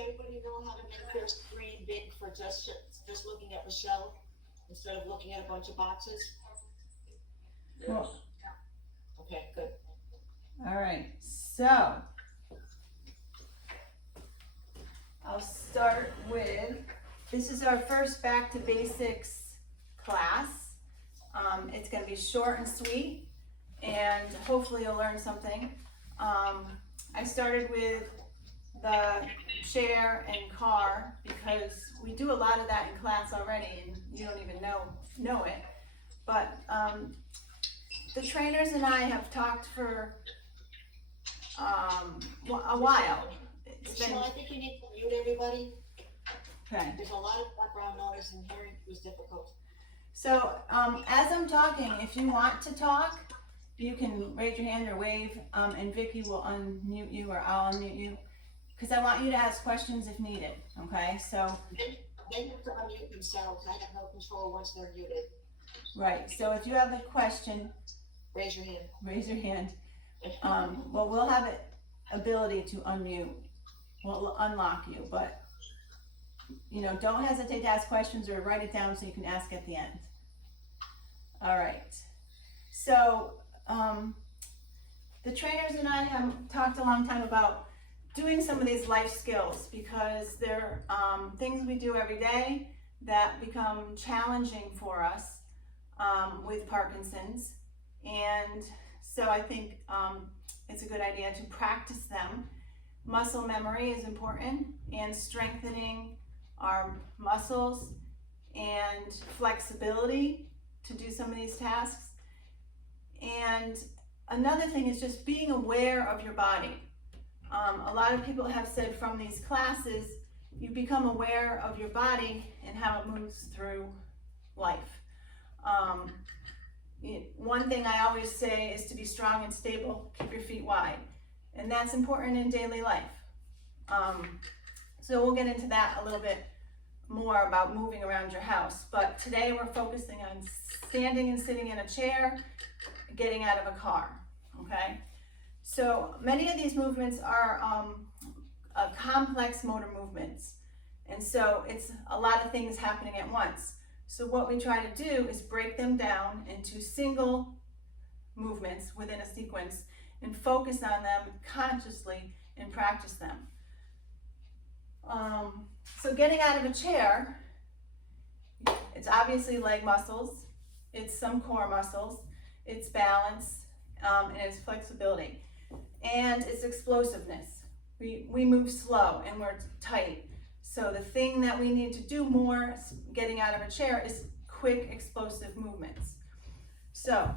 everybody know how to make their screen big for just looking at Michelle instead of looking at a bunch of boxes? Well, Okay, good. all right, so I'll start with, this is our first back to basics class. It's gonna be short and sweet, and hopefully you'll learn something. I started with the chair and car because we do a lot of that in class already and you don't even know it. But the trainers and I have talked for a while. It's been, Michelle, I think you need to mute everybody. okay. There's a lot of background noise and hearing was difficult. So as I'm talking, if you want to talk, you can raise your hand or wave, and Vicky will unmute you or I'll unmute you, because I want you to ask questions if needed, okay? So, They have to unmute themselves. I have no control once they're muted. right, so if you have a question, Raise your hand. raise your hand. Well, we'll have an ability to unmute, we'll unlock you, but, you know, don't hesitate to ask questions or write it down so you can ask at the end. All right, so the trainers and I have talked a long time about doing some of these life skills because they're things we do every day that become challenging for us with Parkinson's, and so I think it's a good idea to practice them. Muscle memory is important, and strengthening our muscles and flexibility to do some of these tasks. And another thing is just being aware of your body. A lot of people have said from these classes, you become aware of your body and how it moves through life. One thing I always say is to be strong and stable, keep your feet wide. And that's important in daily life. So we'll get into that a little bit more about moving around your house. But today we're focusing on standing and sitting in a chair, getting out of a car, okay? So many of these movements are complex motor movements. And so it's a lot of things happening at once. So what we try to do is break them down into single movements within a sequence and focus on them consciously and practice them. So getting out of a chair, it's obviously leg muscles, it's some core muscles, it's balance, and it's flexibility, and it's explosiveness. We move slow and we're tight. So the thing that we need to do more getting out of a chair is quick, explosive movements. So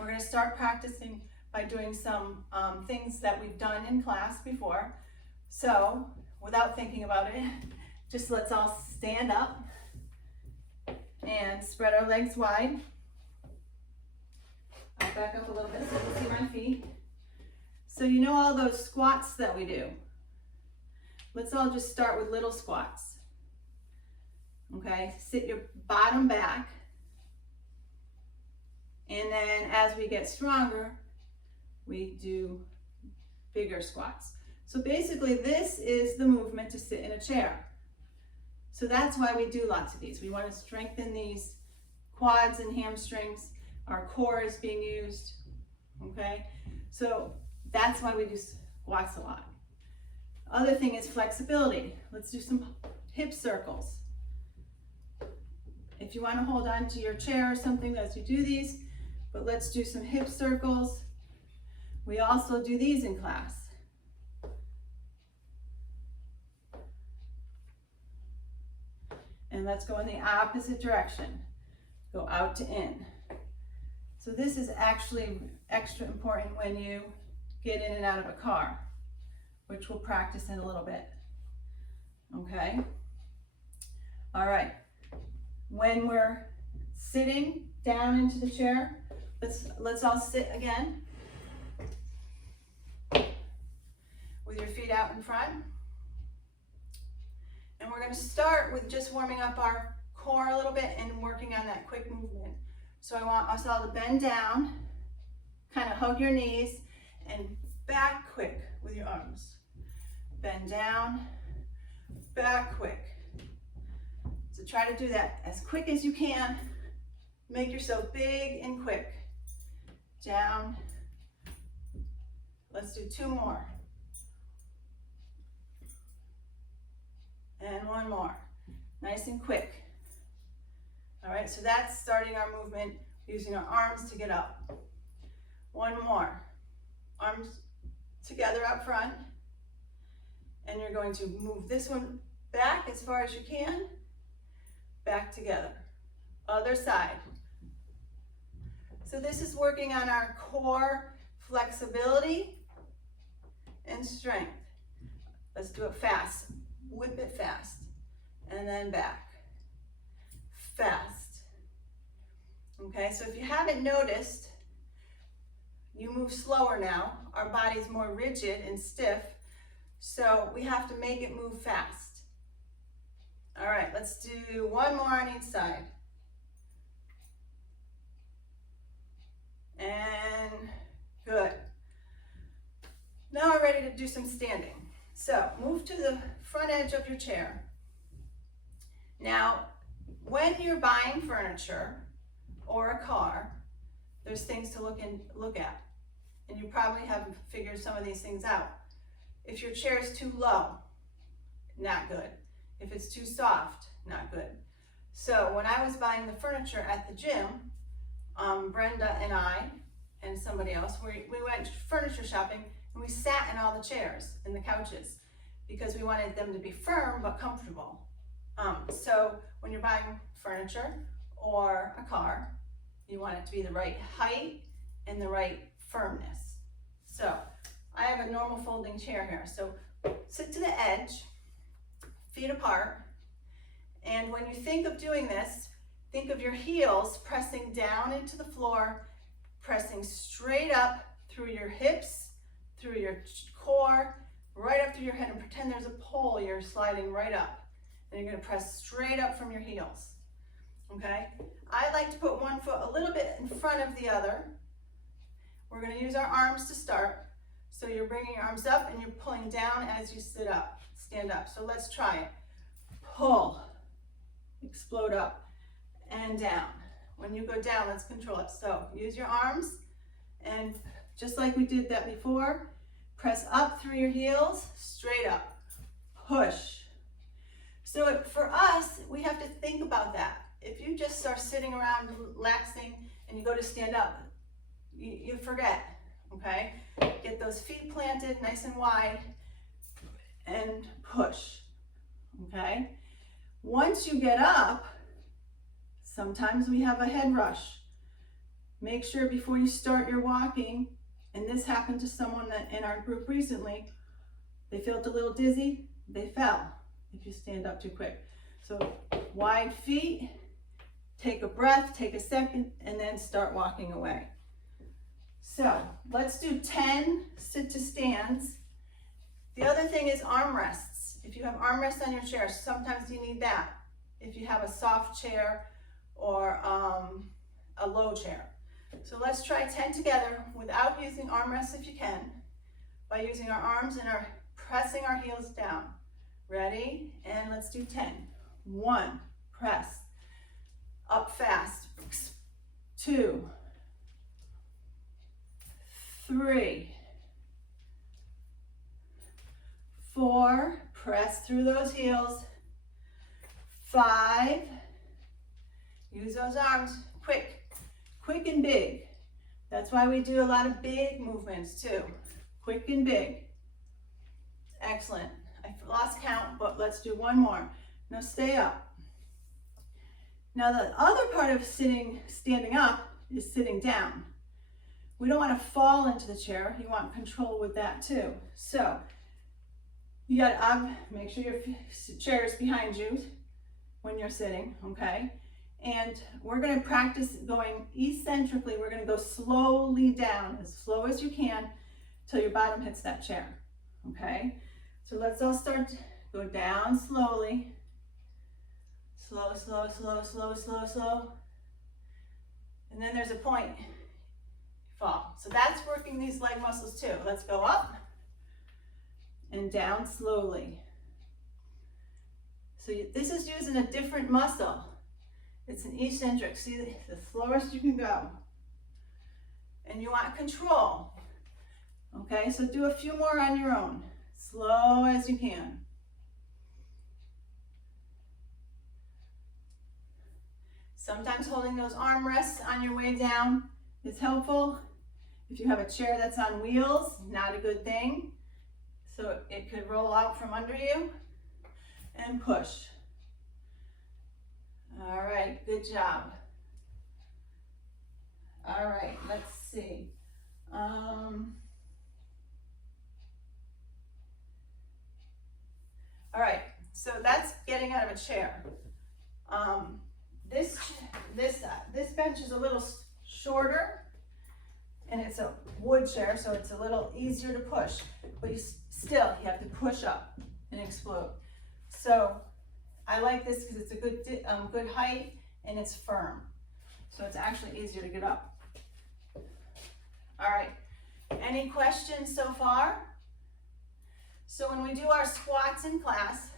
we're going to start practicing by doing some things that we've done in class before. So without thinking about it, just let's all stand up and spread our legs wide. I'll back up a little bit so you can see my feet. So you know all those squats that we do. Let's all just start with little squats. Okay, sit your bottom back. And then as we get stronger, we do bigger squats. So basically this is the movement to sit in a chair. So that's why we do lots of these. We want to strengthen these quads and hamstrings. Our core is being used, okay? So that's why we do squats a lot. Other thing is flexibility. Let's do some hip circles. If you want to hold on to your chair or something as you do these, but let's do some hip circles. We also do these in class. And let's go in the opposite direction. Go out to in. So this is actually extra important when you get in and out of a car, which we'll practice in a little bit. Okay? All right. When we're sitting down into the chair, let's all sit again with your feet out in front. And we're going to start with just warming up our core a little bit and working on that quick movement. So I want us all to bend down, kind of hug your knees, and back quick with your arms. bend down, back quick. So try to do that as quick as you can. Make yourself big and quick. Down. Let's do 2 more. And 1 more. Nice and quick. All right, so that's starting our movement using our arms to get up. 1 more. Arms together up front. And you're going to move this one back as far as you can. Back together. Other side. So this is working on our core flexibility and strength. Let's do it fast. Whip it fast. And then back. Fast. Okay, so if you haven't noticed, you move slower now. Our body's more rigid and stiff, so we have to make it move fast. All right, let's do 1 more on each side. And good. Now we're ready to do some standing. So move to the front edge of your chair. Now, when you're buying furniture or a car, there's things to look at. And you probably have figured some of these things out. If your chair is too low, not good. If it's too soft, not good. So when I was buying the furniture at the gym, Brenda and I and somebody else, we went furniture shopping and we sat in all the chairs and the couches because we wanted them to be firm but comfortable. So when you're buying furniture or a car, you want it to be the right height and the right firmness. So I have a normal folding chair here. So sit to the edge, feet apart. And when you think of doing this, think of your heels pressing down into the floor, pressing straight up through your hips, through your core, right up through your head, and pretend there's a pole you're sliding right up. And you're gonna press straight up from your heels, okay? I like to put one foot a little bit in front of the other. We're gonna use our arms to start. So you're bringing your arms up and you're pulling down as you sit up, stand up. So let's try it. Pull, explode up and down. When you go down, let's control it. So use your arms and just like we did that before, press up through your heels, straight up, push. So for us, we have to think about that. If you just start sitting around relaxing and you go to stand up, you forget, okay? Get those feet planted nice and wide and push, okay? Once you get up, sometimes we have a head rush. Make sure before you start your walking, and this happened to someone that in our group recently, they felt a little dizzy, they fell if you stand up too quick. So wide feet, take a breath, take a second, and then start walking away. So let's do 10 sit to stands. The other thing is arm rests. If you have arm rests on your chair, sometimes you need that. If you have a soft chair or a low chair. So let's try 10 together without using arm rests if you can, by using our arms and pressing our heels down. Ready? And let's do 10. 1, press, up fast. 2, 3, 4, press through those heels. 5, use those arms, quick and big. That's why we do a lot of big movements too. Quick and big. Excellent. I lost count, but let's do 1 more. Now stay up. Now the other part of standing up is sitting down. We don't want to fall into the chair. You want control with that too. So you gotta make sure your chair is behind you when you're sitting, okay? And we're gonna practice going eccentrically. We're gonna go slowly down, as slow as you can, till your bottom hits that chair, okay? So let's all start to go down slowly. Slow, slow, slow, slow, slow, slow. And then there's a point, you fall. So that's working these leg muscles too. Let's go up and down slowly. So this is using a different muscle. It's an eccentric. See, the slowest you can go. And you want control. Okay, so do a few more on your own. Slow as you can. Sometimes holding those arm rests on your way down is helpful. If you have a chair that's on wheels, not a good thing. So it could roll out from under you and push. All right, good job. All right, let's see. All right, so that's getting out of a chair. This bench is a little shorter, and it's a wood chair, so it's a little easier to push, but you have to push up and explode. So I like this because it's a good height and it's firm, so it's actually easier to get up. All right, any questions so far? So when we do our squats in class,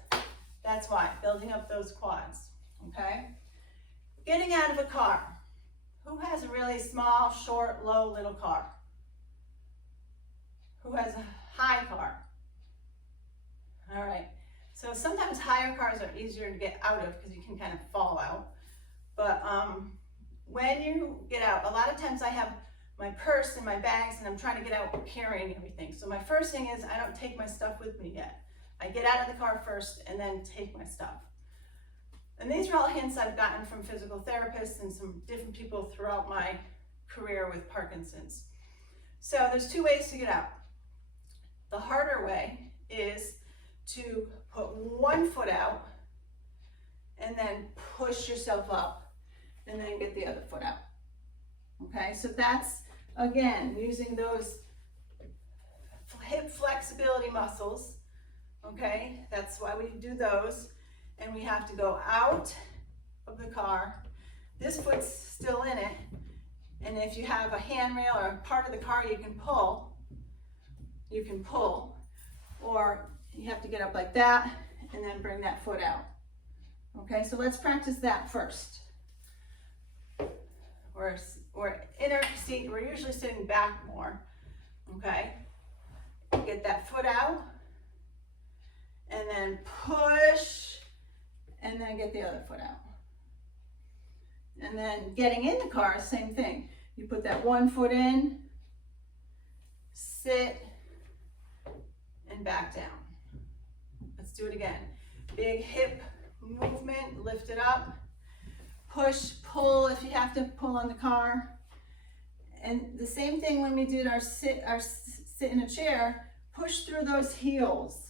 that's why, building up those quads, okay? Getting out of a car. Who has a really small, short, low, little car? Who has a high car? All right, so sometimes higher cars are easier to get out of because you can kind of fall out. But when you get out, a lot of times I have my purse and my bags and I'm trying to get out carrying everything. So my first thing is I don't take my stuff with me yet. I get out of the car first and then take my stuff. And these are all hints I've gotten from physical therapists and some different people throughout my career with Parkinson's. So there's two ways to get out. The harder way is to put one foot out and then push yourself up and then get the other foot out. Okay, so that's, again, using those hip flexibility muscles. Okay, that's why we do those. And we have to go out of the car. This foot's still in it. And if you have a handrail or a part of the car you can pull, or you have to get up like that and then bring that foot out. Okay, so let's practice that first. We're in our seat, we're usually sitting back more. Okay, get that foot out and then push. And then get the other foot out. And then getting in the car, same thing. You put that one foot in, sit, and back down. Let's do it again. Big hip movement, lift it up. Push, pull if you have to pull on the car. And the same thing when we did our sit in a chair, push through those heels.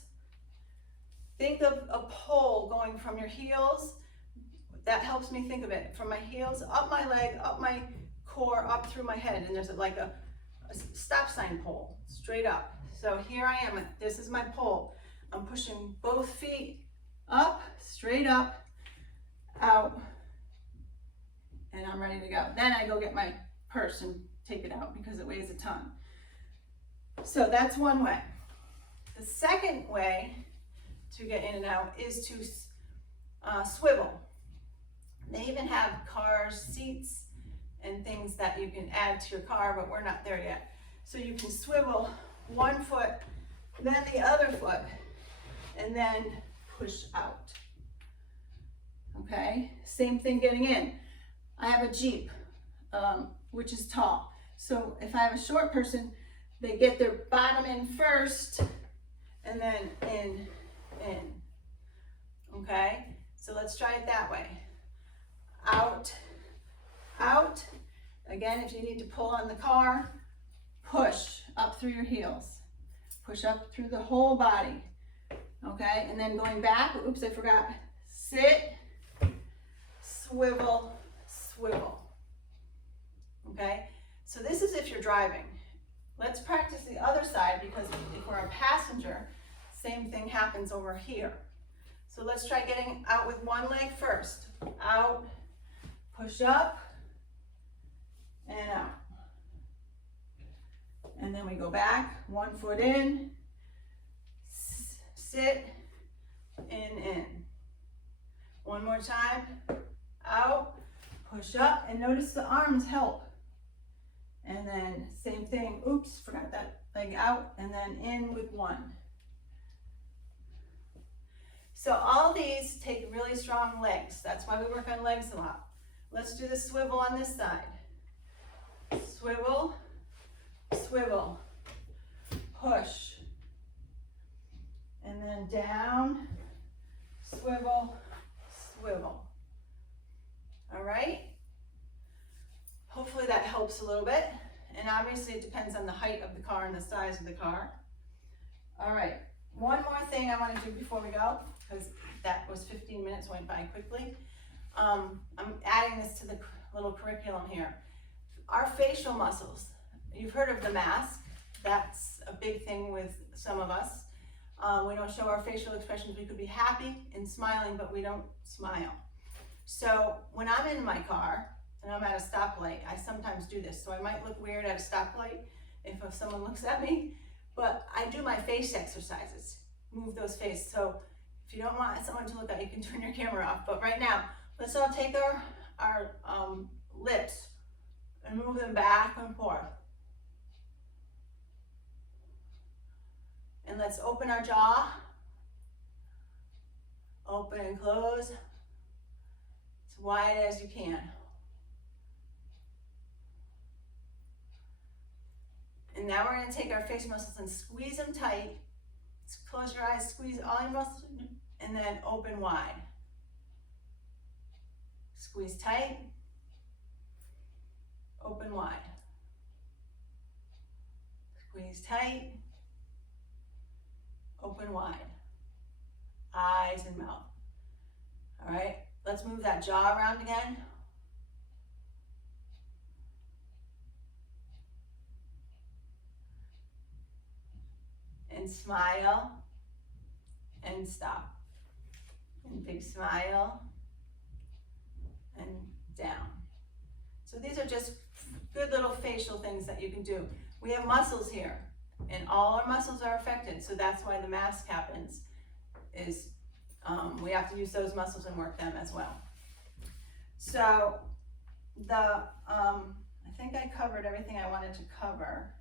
Think of a pole going from your heels. That helps me think of it. From my heels, up my leg, up my core, up through my head. And there's like a stop sign pole, straight up. So here I am, this is my pole. I'm pushing both feet up, straight up, out, and I'm ready to go. Then I go get my purse and take it out because it weighs a ton. So that's one way. The second way to get in and out is to swivel. They even have cars, seats, and things that you can add to your car, but we're not there yet. So you can swivel one foot, then the other foot, and then push out. Okay, same thing getting in. I have a Jeep, which is tall. So if I have a short person, they get their bottom in first, and then in. Okay, so let's try it that way. Out, out. Again, if you need to pull on the car, push up through your heels. Push up through the whole body. Okay, and then going back, oops, I forgot. Sit, swivel, swivel. Okay, so this is if you're driving. Let's practice the other side because if we're a passenger, same thing happens over here. So let's try getting out with one leg first. Out, push up, and out. And then we go back, one foot in, sit, in. One more time, out, push up, and notice the arms help. And then same thing, oops, forgot that leg out, and then in with one. So all these take really strong legs. That's why we work on legs a lot. Let's do the swivel on this side. Swivel, swivel, push. And then down, swivel, swivel. All right? Hopefully that helps a little bit. And obviously it depends on the height of the car and the size of the car. All right, one more thing I want to do before we go, because that was 15 minutes, went by quickly. I'm adding this to the little curriculum here. Our facial muscles, you've heard of the mask. That's a big thing with some of us. We don't show our facial expressions. We could be happy and smiling, but we don't smile. So when I'm in my car and I'm at a stoplight, I sometimes do this. So I might look weird at a stoplight if someone looks at me, but I do my face exercises, move those faces. So if you don't want someone to look at you, can turn your camera off. But right now, let's all take our lips and move them back and forth. And let's open our jaw. Open and close. As wide as you can. And now we're going to take our face muscles and squeeze them tight. Close your eyes, squeeze all your muscles, and then open wide. Squeeze tight. Open wide. Squeeze tight. Open wide. Eyes and mouth. All right, let's move that jaw around again. And smile and stop. And big smile and down. So these are just good little facial things that you can do. We have muscles here, and all our muscles are affected, so that's why the mask happens, is we have to use those muscles and work them as well. So I think I covered everything I wanted to cover.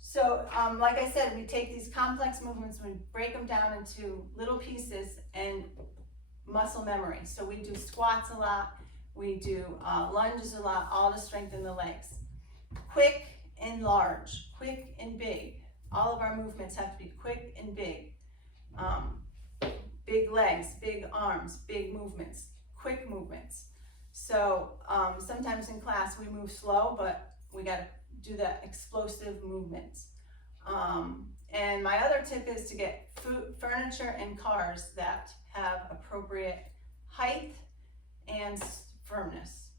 So like I said, we take these complex movements, we break them down into little pieces and muscle memory. So we do squats a lot, we do lunges a lot, all to strengthen the legs. Quick and large, quick and big. All of our movements have to be quick and big. Big legs, big arms, big movements, quick movements. So sometimes in class we move slow, but we got to do the explosive movements. And my other tip is to get furniture and cars that have appropriate height and firmness.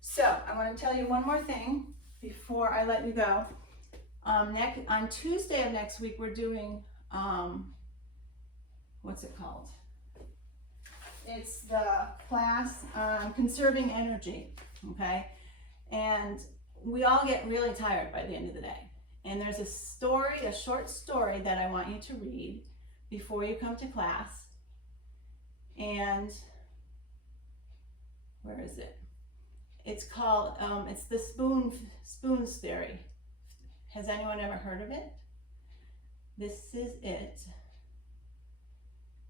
So I want to tell you one more thing before I let you go. On Tuesday of next week, we're doing, what's it called? It's the class on conserving energy, okay? And we all get really tired by the end of the day. And there's a story, a short story that I want you to read before you come to class. And where is it? It's called, it's the spoons theory. Has anyone ever heard of it? This is it.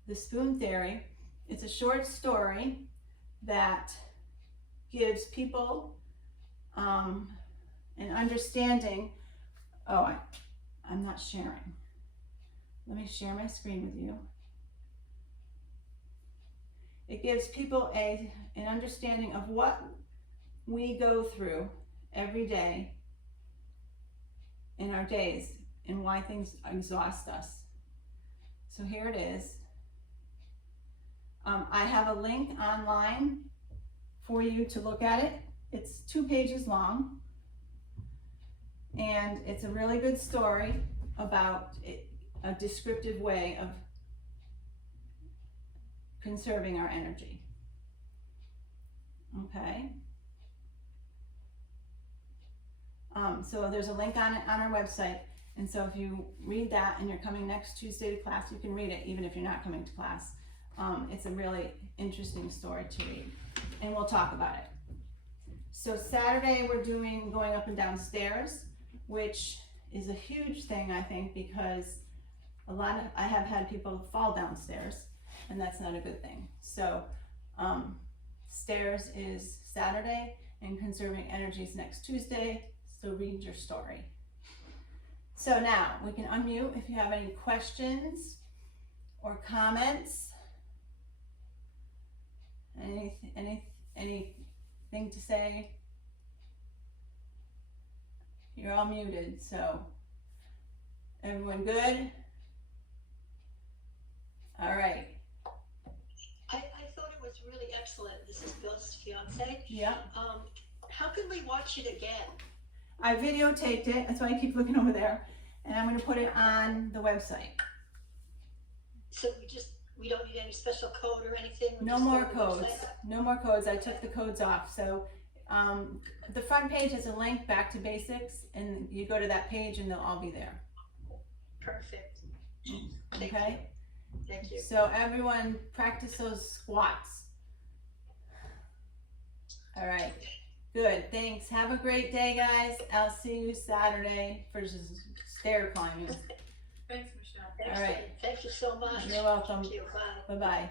The spoon theory. It's a short story that gives people an understanding. Oh, I'm not sharing. Let me share my screen with you. It gives people an understanding of what we go through every day in our days and why things exhaust us. So here it is. I have a link online for you to look at it. It's 2 pages long, and it's a really good story about a descriptive way of conserving our energy. Okay. So there's a link on it on our website. And so if you read that and you're coming next Tuesday to class, you can read it even if you're not coming to class. It's a really interesting story to read, and we'll talk about it. So Saturday we're doing going up and down stairs, which is a huge thing, I think, because I have had people fall downstairs, and that's not a good thing. So stairs is Saturday, and conserving energy is next Tuesday. So read your story. So now we can unmute if you have any questions or comments. Anything to say? You're all muted, so everyone good? All right. I thought it was really excellent. This is Bill's fiance. Yeah. How can we watch it again? I videotaped it, that's why I keep looking over there, and I'm going to put it on the website. So we don't need any special code or anything? No more codes. No more codes. I took the codes off. So the front page has a link back to basics, and you go to that page and they'll all be there. Perfect. Okay? Thank you. So everyone practice those squats. All right. Good. Thanks. Have a great day, guys. I'll see you Saturday for stair climbing. Thanks, Michelle. Excellent. All right. Thank you so much. You're welcome. Thank you. Bye. Bye-bye.